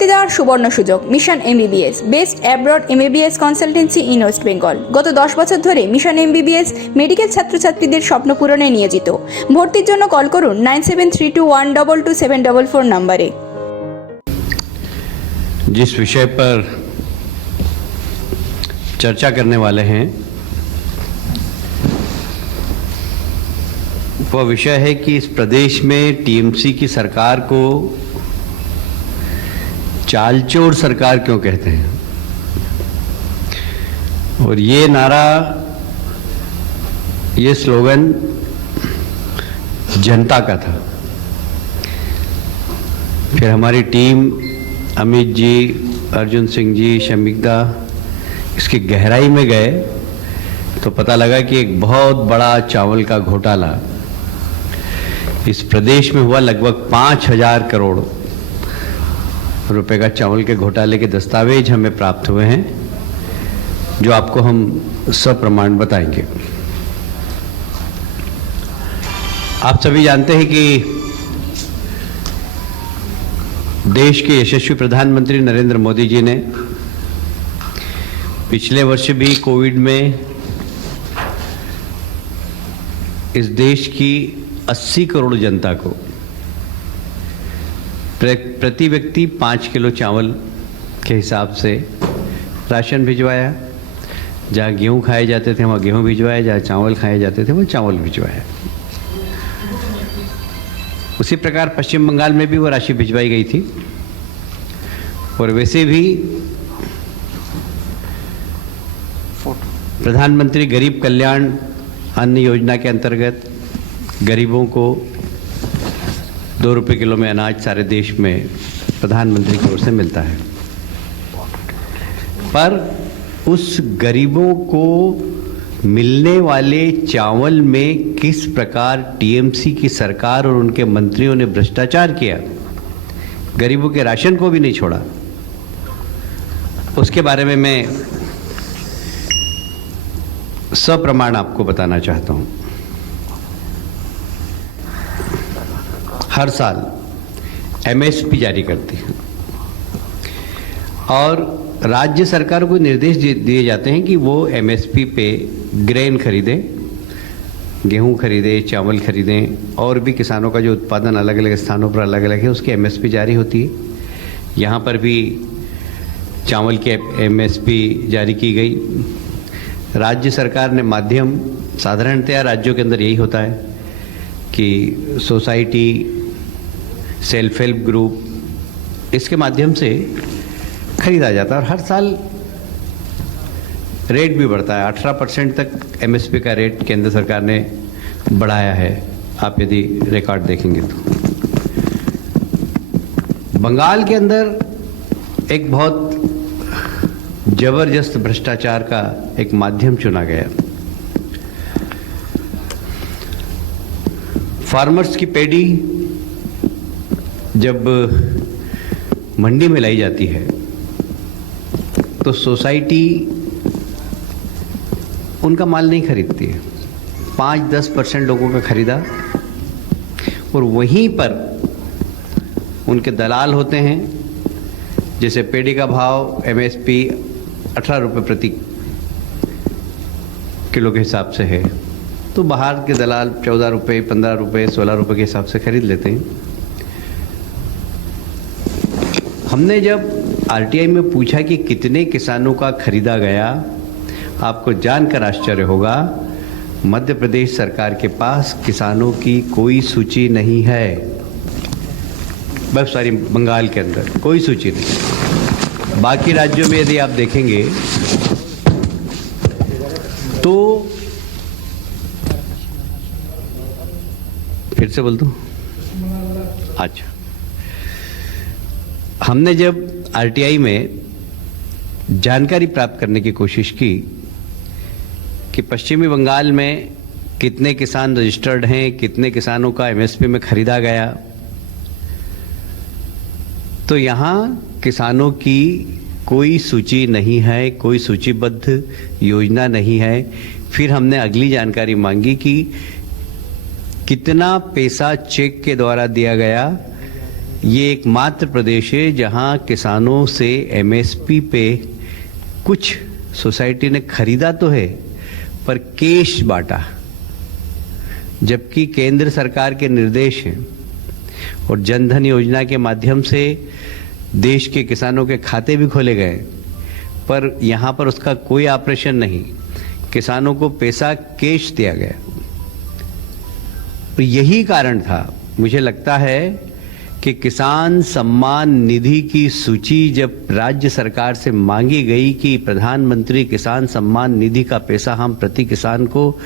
ভর্তি দেওয়ার সুবর্ণ সুযোগ। Mission MBBS, best abroad MBBS consultancy in West Bengal. গত 10 বছর ধরে মিশন এমবিবিএস মেডিকেল ছাত্রছাত্রীদের স্বপ্ন পূরণে নিয়োজিত। ভর্তির জন্য কল করুন 9732122744 নম্বরে। जिस विषय पर चर्चा करने वाले हैं वह विषय है कि इस प्रदेश में टीएमसी की सरकार को चालचोर सरकार क्यों कहते हैं। और ये नारा, ये स्लोगन जनता का था। फिर हमारी टीम अमित जी, अर्जुन सिंह जी, शमीकदा इसकी गहराई में गए तो पता लगा कि एक बहुत बड़ा चावल का घोटाला इस प्रदेश में हुआ। लगभग 5,000 करोड़ रुपए का चावल के घोटाले के दस्तावेज हमें प्राप्त हुए हैं, जो आपको हम सप्रमाण बताएंगे। आप सभी जानते हैं कि देश के यशस्वी प्रधानमंत्री नरेंद्र मोदी जी ने पिछले वर्ष भी कोविड में इस देश की 80 करोड़ जनता को प्रति व्यक्ति 5 किलो चावल के हिसाब से राशन भिजवाया। जहाँ गेहूँ खाए जाते थे वहाँ गेहूँ भिजवाया, जहाँ चावल खाए जाते थे वहाँ चावल भिजवाया। उसी प्रकार पश्चिम बंगाल में भी वो राशि भिजवाई गई थी। और वैसे भी प्रधानमंत्री गरीब कल्याण अन्न योजना के अंतर्गत गरीबों को 2 रुपये किलो में अनाज सारे देश में प्रधानमंत्री की ओर से मिलता है। पर उस गरीबों को मिलने वाले चावल में किस प्रकार टीएमसी की सरकार और उनके मंत्रियों ने भ्रष्टाचार किया, गरीबों के राशन को भी नहीं छोड़ा, उसके बारे में मैं सप्रमाण आपको बताना चाहता हूं। हर साल एमएसपी जारी करती है और राज्य सरकार को निर्देश दिए जाते हैं कि वो एमएसपी पे ग्रेन खरीदें, गेहूं खरीदें, चावल खरीदें, और भी किसानों का जो उत्पादन अलग अलग स्थानों पर अलग अलग है उसकी एमएसपी जारी होती है। यहाँ पर भी चावल की एमएसपी जारी की गई। राज्य सरकार ने माध्यम, साधारणतया राज्यों के अंदर यही होता है कि सोसाइटी, सेल्फ हेल्प ग्रुप, इसके माध्यम से खरीदा जाता है और हर साल रेट भी बढ़ता है। 18% तक एमएसपी का रेट केंद्र सरकार ने बढ़ाया है, आप यदि रिकॉर्ड देखेंगे तो। बंगाल के अंदर एक बहुत जबरदस्त भ्रष्टाचार का एक माध्यम चुना गया। फार्मर्स की पैडी जब मंडी में लाई जाती है तो सोसाइटी उनका माल नहीं खरीदती है। 5-10% लोगों का खरीदा और वहीं पर उनके दलाल होते हैं। जैसे पेड़ी का भाव एमएसपी 18 रुपये प्रति किलो के हिसाब से है, तो बाहर के दलाल 14 रुपये, 15 रुपये, 16 रुपये के हिसाब से खरीद लेते हैं। हमने जब आरटीआई में पूछा कि कितने किसानों का खरीदा गया, आपको जानकर आश्चर्य होगा, मध्य प्रदेश सरकार के पास किसानों की कोई सूची नहीं है। बस सारी बंगाल के अंदर कोई सूची नहीं। बाकी राज्यों में यदि आप देखेंगे तो, फिर से बोल दूं, अच्छा, हमने जब आरटीआई में जानकारी प्राप्त करने की कोशिश की कि पश्चिमी बंगाल में कितने किसान रजिस्टर्ड हैं, कितने किसानों का एमएसपी में खरीदा गया, तो यहाँ किसानों की कोई सूची नहीं है, कोई सूचीबद्ध योजना नहीं है। फिर हमने अगली जानकारी मांगी कि कितना पैसा चेक के द्वारा दिया गया ये एकमात्र प्रदेश है जहां किसानों से एमएसपी पे कुछ सोसाइटी ने खरीदा तो है पर कैश बांटा, जबकि केंद्र सरकार के निर्देश हैं और जनधन योजना के माध्यम से देश के किसानों के खाते भी खोले गए, पर यहाँ पर उसका कोई ऑपरेशन नहीं, किसानों को पैसा कैश दिया गया। तो यही कारण था, मुझे लगता है कि किसान सम्मान निधि की सूची जब राज्य सरकार से मांगी गई कि प्रधानमंत्री किसान सम्मान निधि का पैसा हम प्रति किसान को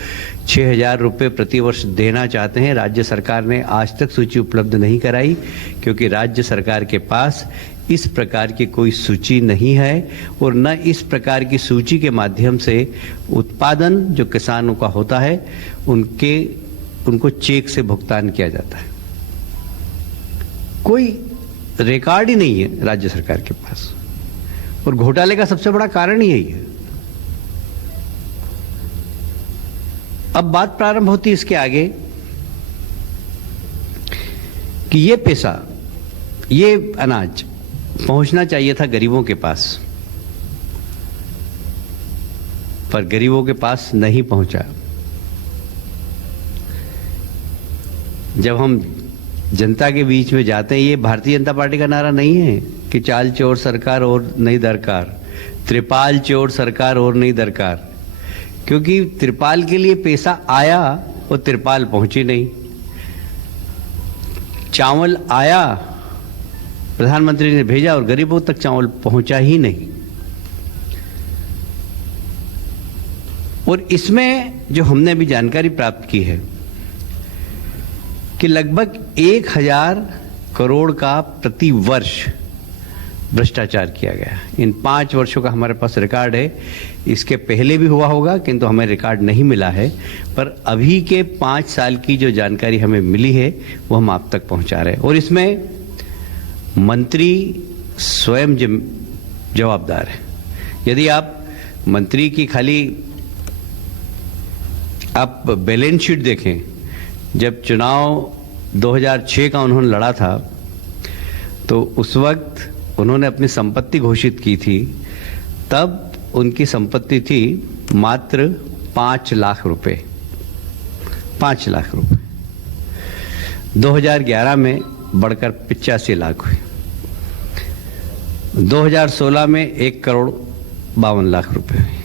6,000 रुपये प्रति वर्ष देना चाहते हैं, राज्य सरकार ने आज तक सूची उपलब्ध नहीं कराई, क्योंकि राज्य सरकार के पास इस प्रकार की कोई सूची नहीं है और न इस प्रकार की सूची के माध्यम से उत्पादन जो किसानों का होता है उनको चेक से भुगतान किया जाता है। कोई रिकॉर्ड ही नहीं है राज्य सरकार के पास, और घोटाले का सबसे बड़ा कारण ही यही है। अब बात प्रारंभ होती है इसके आगे कि ये पैसा, ये अनाज पहुंचना चाहिए था गरीबों के पास, पर गरीबों के पास नहीं पहुंचा। जब हम जनता के बीच में जाते हैं, ये भारतीय जनता पार्टी का नारा नहीं है कि चाल चोर सरकार और नहीं दरकार, त्रिपाल चोर सरकार और नहीं दरकार, क्योंकि त्रिपाल के लिए पैसा आया और त्रिपाल पहुंची नहीं। चावल आया, प्रधानमंत्री ने भेजा और गरीबों तक चावल पहुंचा ही नहीं। और इसमें जो हमने भी जानकारी प्राप्त की है कि लगभग 1,000 करोड़ का प्रति वर्ष भ्रष्टाचार किया गया। इन 5 वर्षों का हमारे पास रिकॉर्ड है, इसके पहले भी हुआ होगा किंतु हमें रिकॉर्ड नहीं मिला है, पर अभी के 5 साल की जो जानकारी हमें मिली है वो हम आप तक पहुंचा रहे हैं। और इसमें मंत्री स्वयं जवाबदार है। यदि आप मंत्री की खाली आप बैलेंस शीट देखें, जब चुनाव 2006 का उन्होंने लड़ा था तो उस वक्त उन्होंने अपनी संपत्ति घोषित की थी, तब उनकी संपत्ति थी मात्र 5 लाख रुपए। 5 लाख रुपए 2011 में बढ़कर 85 लाख हुई, 2016 में 1,52,00,000 रुपए हुई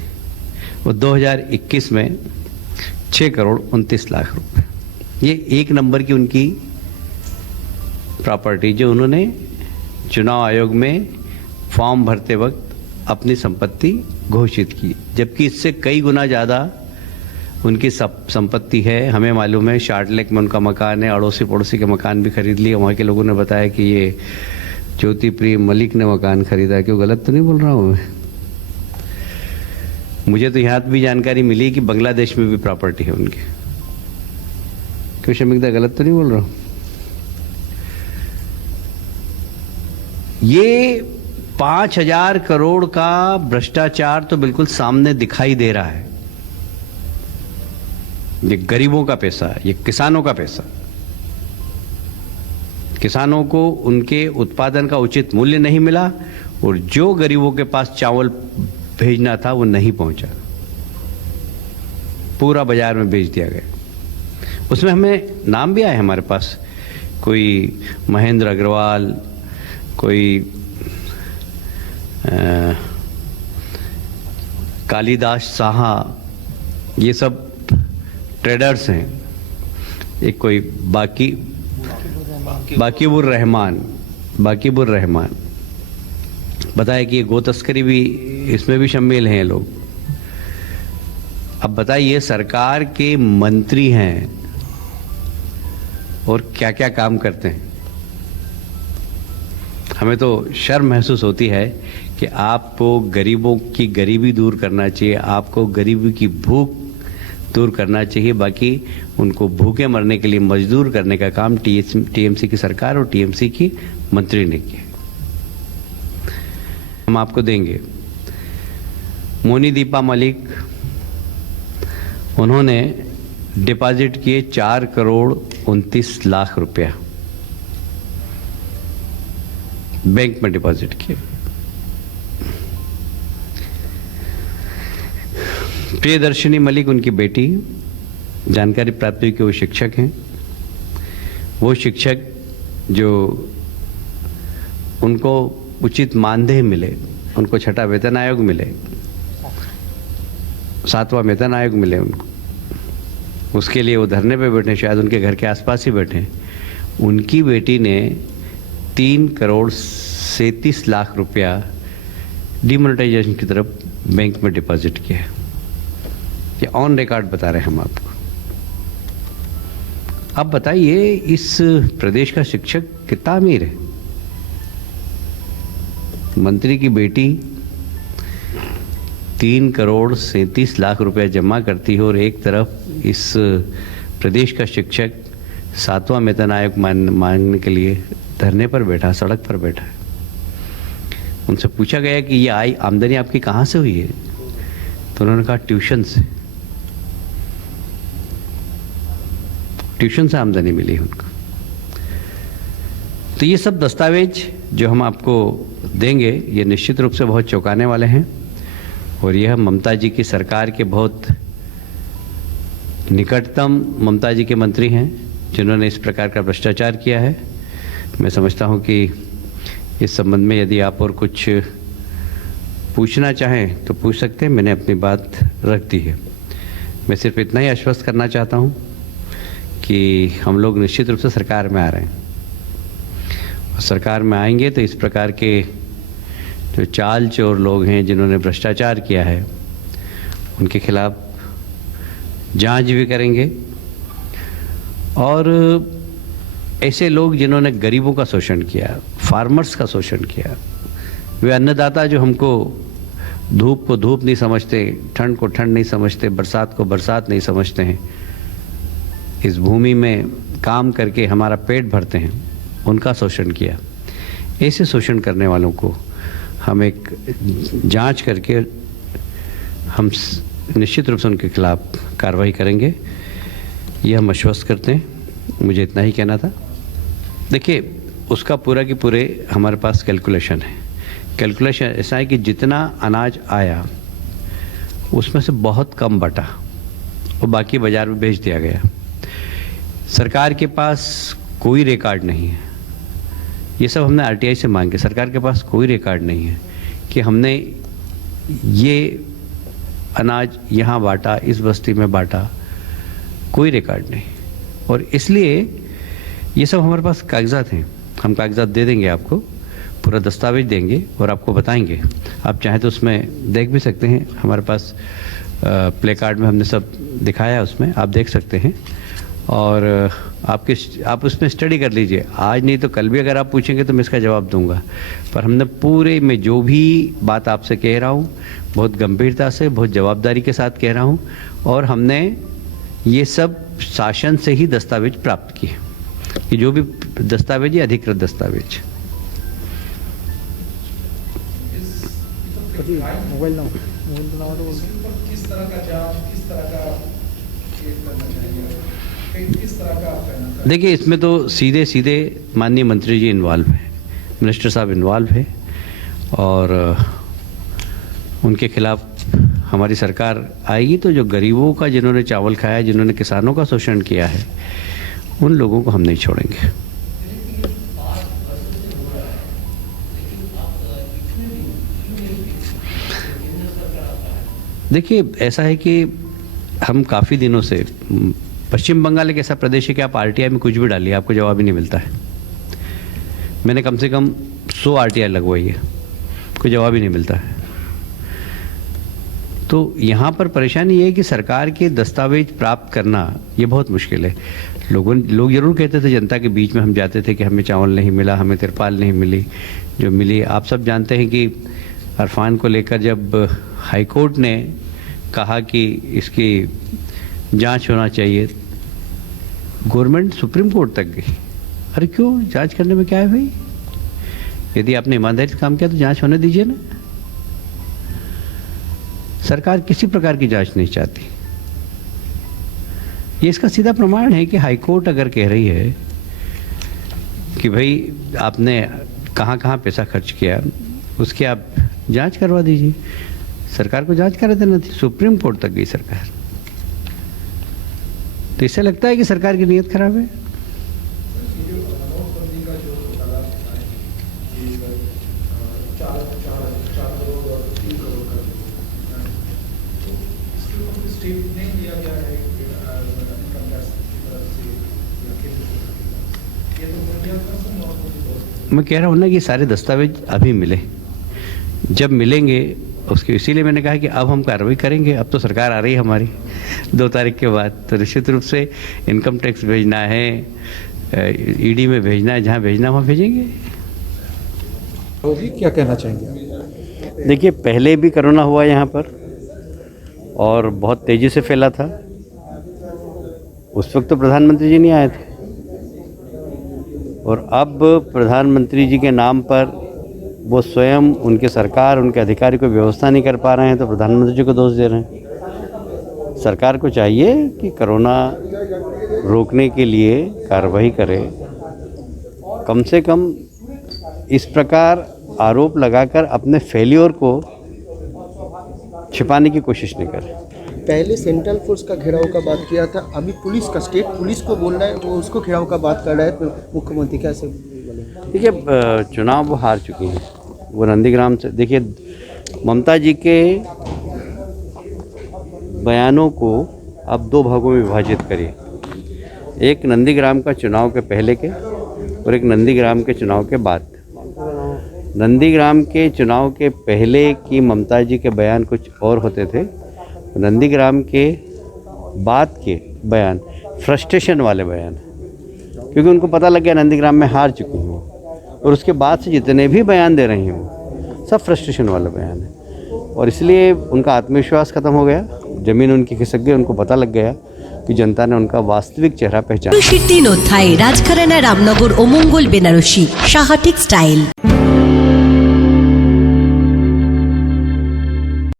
और 2021 में 6,29,00,000 रुपए। ये एक नंबर की उनकी प्रॉपर्टी जो उन्होंने चुनाव आयोग में फॉर्म भरते वक्त अपनी संपत्ति घोषित की, जबकि इससे कई गुना ज़्यादा उनकी संपत्ति है। हमें मालूम है शार्ट लेक में उनका मकान है, अड़ोसी पड़ोसी के मकान भी खरीद लिए। वहाँ के लोगों ने बताया कि ये ज्योति प्रिय मलिक ने मकान खरीदा है। क्यों, गलत तो नहीं बोल रहा हूँ मैं? मुझे तो यहाँ भी जानकारी मिली कि बांग्लादेश में भी प्रॉपर्टी है उनकी। क्यों शमीकदा, गलत तो नहीं बोल रहा हूँ? ये 5,000 करोड़ का भ्रष्टाचार तो बिल्कुल सामने दिखाई दे रहा है। ये गरीबों का पैसा, ये किसानों का पैसा, किसानों को उनके उत्पादन का उचित मूल्य नहीं मिला और जो गरीबों के पास चावल भेजना था वो नहीं पहुंचा, पूरा बाजार में बेच दिया गया। उसमें हमें नाम भी आए हमारे पास, कोई महेंद्र अग्रवाल, कोई कालिदास साहा, ये सब ट्रेडर्स हैं। एक कोई बाकीबुर रहमान बताया कि ये गो तस्करी भी, इसमें भी शामिल हैं लोग। अब बताइए, सरकार के मंत्री हैं और क्या क्या काम करते हैं। हमें तो शर्म महसूस होती है कि आपको गरीबों की गरीबी दूर करना चाहिए, आपको गरीबी की भूख दूर करना चाहिए, बाकी उनको भूखे मरने के लिए मजदूर करने का काम टीएमसी की सरकार और टीएमसी की मंत्री ने किया। हम आपको देंगे। मोनी दीपा मलिक, उन्होंने डिपॉजिट किए 4,29,00,000 रुपया। बैंक में डिपॉजिट किए। प्रियदर्शिनी मलिक उनकी बेटी, जानकारी प्राप्त हुई कि वो शिक्षक हैं। वो शिक्षक जो उनको उचित मानदेय मिले, उनको छठा वेतन आयोग मिले, 7वां वेतन आयोग मिले उनको, उसके लिए वो धरने पे बैठे, शायद उनके घर के आसपास ही बैठे। उनकी बेटी ने 3,37,00,000 रुपया डिमोनेटाइजेशन की तरफ बैंक में डिपॉजिट किया। ये ऑन रिकॉर्ड बता रहे हैं हम आपको। अब बताइए इस प्रदेश का शिक्षक कितना अमीर है। मंत्री की बेटी 3,37,00,000 रुपया जमा करती है और एक तरफ इस प्रदेश का शिक्षक 7वां वेतन आयोग मांगने के लिए धरने पर बैठा, सड़क पर बैठा है। उनसे पूछा गया कि ये आमदनी आपकी कहाँ से हुई है, तो उन्होंने कहा ट्यूशन से। ट्यूशन से आमदनी मिली है उनको। तो ये सब दस्तावेज जो हम आपको देंगे ये निश्चित रूप से बहुत चौंकाने वाले हैं और यह ममता जी की सरकार के बहुत निकटतम ममता जी के मंत्री हैं जिन्होंने इस प्रकार का भ्रष्टाचार किया है। मैं समझता हूं कि इस संबंध में यदि आप और कुछ पूछना चाहें तो पूछ सकते हैं, मैंने अपनी बात रख दी है। मैं सिर्फ इतना ही आश्वस्त करना चाहता हूं कि हम लोग निश्चित रूप से सरकार में आ रहे हैं और सरकार में आएंगे तो इस प्रकार के जो चाल चोर लोग हैं जिन्होंने भ्रष्टाचार किया है उनके खिलाफ जांच भी करेंगे और ऐसे लोग जिन्होंने गरीबों का शोषण किया, फार्मर्स का शोषण किया, वे अन्नदाता जो हमको धूप को धूप नहीं समझते, ठंड को ठंड नहीं समझते, बरसात को बरसात नहीं समझते हैं, इस भूमि में काम करके हमारा पेट भरते हैं, उनका शोषण किया। ऐसे शोषण करने वालों को हम एक जांच करके हम निश्चित रूप से उनके खिलाफ कार्रवाई करेंगे, ये हम आश्वस्त करते हैं। मुझे इतना ही कहना था। देखिए उसका पूरा की पूरे हमारे पास कैलकुलेशन है। कैलकुलेशन ऐसा है कि जितना अनाज आया उसमें से बहुत कम बटा और बाकी बाजार में बेच दिया गया। सरकार के पास कोई रिकॉर्ड नहीं है, ये सब हमने आरटीआई से मांगे। सरकार के पास कोई रिकॉर्ड नहीं है कि हमने ये अनाज यहाँ बांटा, इस बस्ती में बांटा, कोई रिकॉर्ड नहीं। और इसलिए ये सब हमारे पास कागजात हैं, हम कागजात दे देंगे आपको, पूरा दस्तावेज देंगे और आपको बताएंगे। आप चाहें तो उसमें देख भी सकते हैं, हमारे पास प्ले कार्ड में हमने सब दिखाया, उसमें आप देख सकते हैं और आप उसमें स्टडी कर लीजिए। आज नहीं तो कल भी अगर आप पूछेंगे तो मैं इसका जवाब दूंगा। पर हमने पूरे में जो भी बात आपसे कह रहा हूँ बहुत गंभीरता से, बहुत जवाबदारी के साथ कह रहा हूँ और हमने ये सब शासन से ही दस्तावेज प्राप्त किए। ये जो भी दस्तावेज है अधिकृत दस्तावेज। मोबाइल नंबर किस तरह का जांच, किस तरह का केस करना चाहिए, किस तरह का आप कहना चाहेंगे? देखिए इसमें तो सीधे सीधे माननीय मंत्री जी इन्वॉल्व हैं, मिनिस्टर साहब इन्वॉल्व है और उनके खिलाफ हमारी सरकार आएगी तो जो गरीबों का, जिन्होंने चावल खाया, जिन्होंने किसानों का शोषण किया है, उन लोगों को हम नहीं छोड़ेंगे। देखिए ऐसा है कि हम काफ़ी दिनों से, पश्चिम बंगाल एक ऐसा प्रदेश है कि आप आरटीआई में कुछ भी डालिए आपको जवाब ही नहीं मिलता है। मैंने कम से कम 100 आरटीआई लगवाई है, कोई जवाब ही नहीं मिलता है। तो यहाँ पर परेशानी ये है कि सरकार के दस्तावेज प्राप्त करना ये बहुत मुश्किल है। लोग जरूर कहते थे, जनता के बीच में हम जाते थे कि हमें चावल नहीं मिला, हमें तिरपाल नहीं मिली, जो मिली। आप सब जानते हैं कि अरफान को लेकर जब हाई कोर्ट ने कहा कि इसकी जांच होना चाहिए, गवर्नमेंट सुप्रीम कोर्ट तक गई। अरे क्यों, जांच करने में क्या है भाई? यदि आपने ईमानदारी से काम किया तो जांच होने दीजिए ना। सरकार किसी प्रकार की जांच नहीं चाहती। ये इसका सीधा प्रमाण है कि हाई कोर्ट अगर कह रही है कि भाई आपने कहाँ कहाँ पैसा खर्च किया उसकी आप जांच करवा दीजिए। सरकार को जांच करा देना थी, सुप्रीम कोर्ट तक गई सरकार। तो इससे लगता है कि सरकार की नीयत खराब है। ये जो नोटबंदी का जो घोटाला है, ये 4 करोड़ और 3 करोड़ का जो है, तो इसके ऊपर कोई स्टेप नहीं लिया गया है इनकम टैक्स की तरफ से या केंद्र सरकार की तरफ से। ये तो हो गया था सब नोटबंदी बहुत। मैं कह रहा हूँ ना कि सारे दस्तावेज अभी मिले, जब मिलेंगे उसके, इसीलिए मैंने कहा कि अब हम कार्रवाई करेंगे। अब तो सरकार आ रही है हमारी 2 तारीख के बाद, तो निश्चित रूप से इनकम टैक्स भेजना है, ईडी में भेजना है, जहाँ भेजना वहाँ भेजेंगे। होगी, क्या कहना चाहेंगे? देखिए, पहले भी कोरोना हुआ यहाँ पर और बहुत तेज़ी से फैला था। उस वक्त तो प्रधानमंत्री जी नहीं आए थे, और अब प्रधानमंत्री जी के नाम पर वो स्वयं, उनकी सरकार, उनके अधिकारी कोई व्यवस्था नहीं कर पा रहे हैं, तो प्रधानमंत्री जी को दोष दे रहे हैं। सरकार को चाहिए कि कोरोना रोकने के लिए कार्रवाई करे, कम से कम इस प्रकार आरोप लगाकर अपने फेल्योर को छिपाने की कोशिश नहीं करे। पहले सेंट्रल फोर्स का घेराव का बात किया था, अभी पुलिस का, स्टेट पुलिस को बोल रहा है, वो उसको घेराव का बात कर रहा है, तो मुख्यमंत्री कैसे बोले? देखिए, चुनाव वो हार चुकी हैं, वो नंदीग्राम से। देखिए, ममता जी के बयानों को अब 2 भागों में विभाजित करिए, एक नंदीग्राम का चुनाव के पहले के और एक नंदीग्राम के चुनाव के बाद। नंदीग्राम के चुनाव के पहले की ममता जी के बयान कुछ और होते थे, नंदीग्राम के बाद के बयान फ्रस्ट्रेशन वाले बयान, क्योंकि उनको पता लग गया नंदीग्राम में हार चुकी हूँ, और उसके बाद से जितने भी बयान दे रही हूँ सब फ्रस्ट्रेशन वाले बयान है, और इसलिए उनका आत्मविश्वास खत्म हो गया, ज़मीन उनकी खिसक गई। उनको पता लग गया कि जनता ने उनका वास्तविक चेहरा पहचाना। 3 অধ্যায় রাজঘরানা রামনগর ও মঙ্গল বেনারসি সাহা টেক্সটাইল।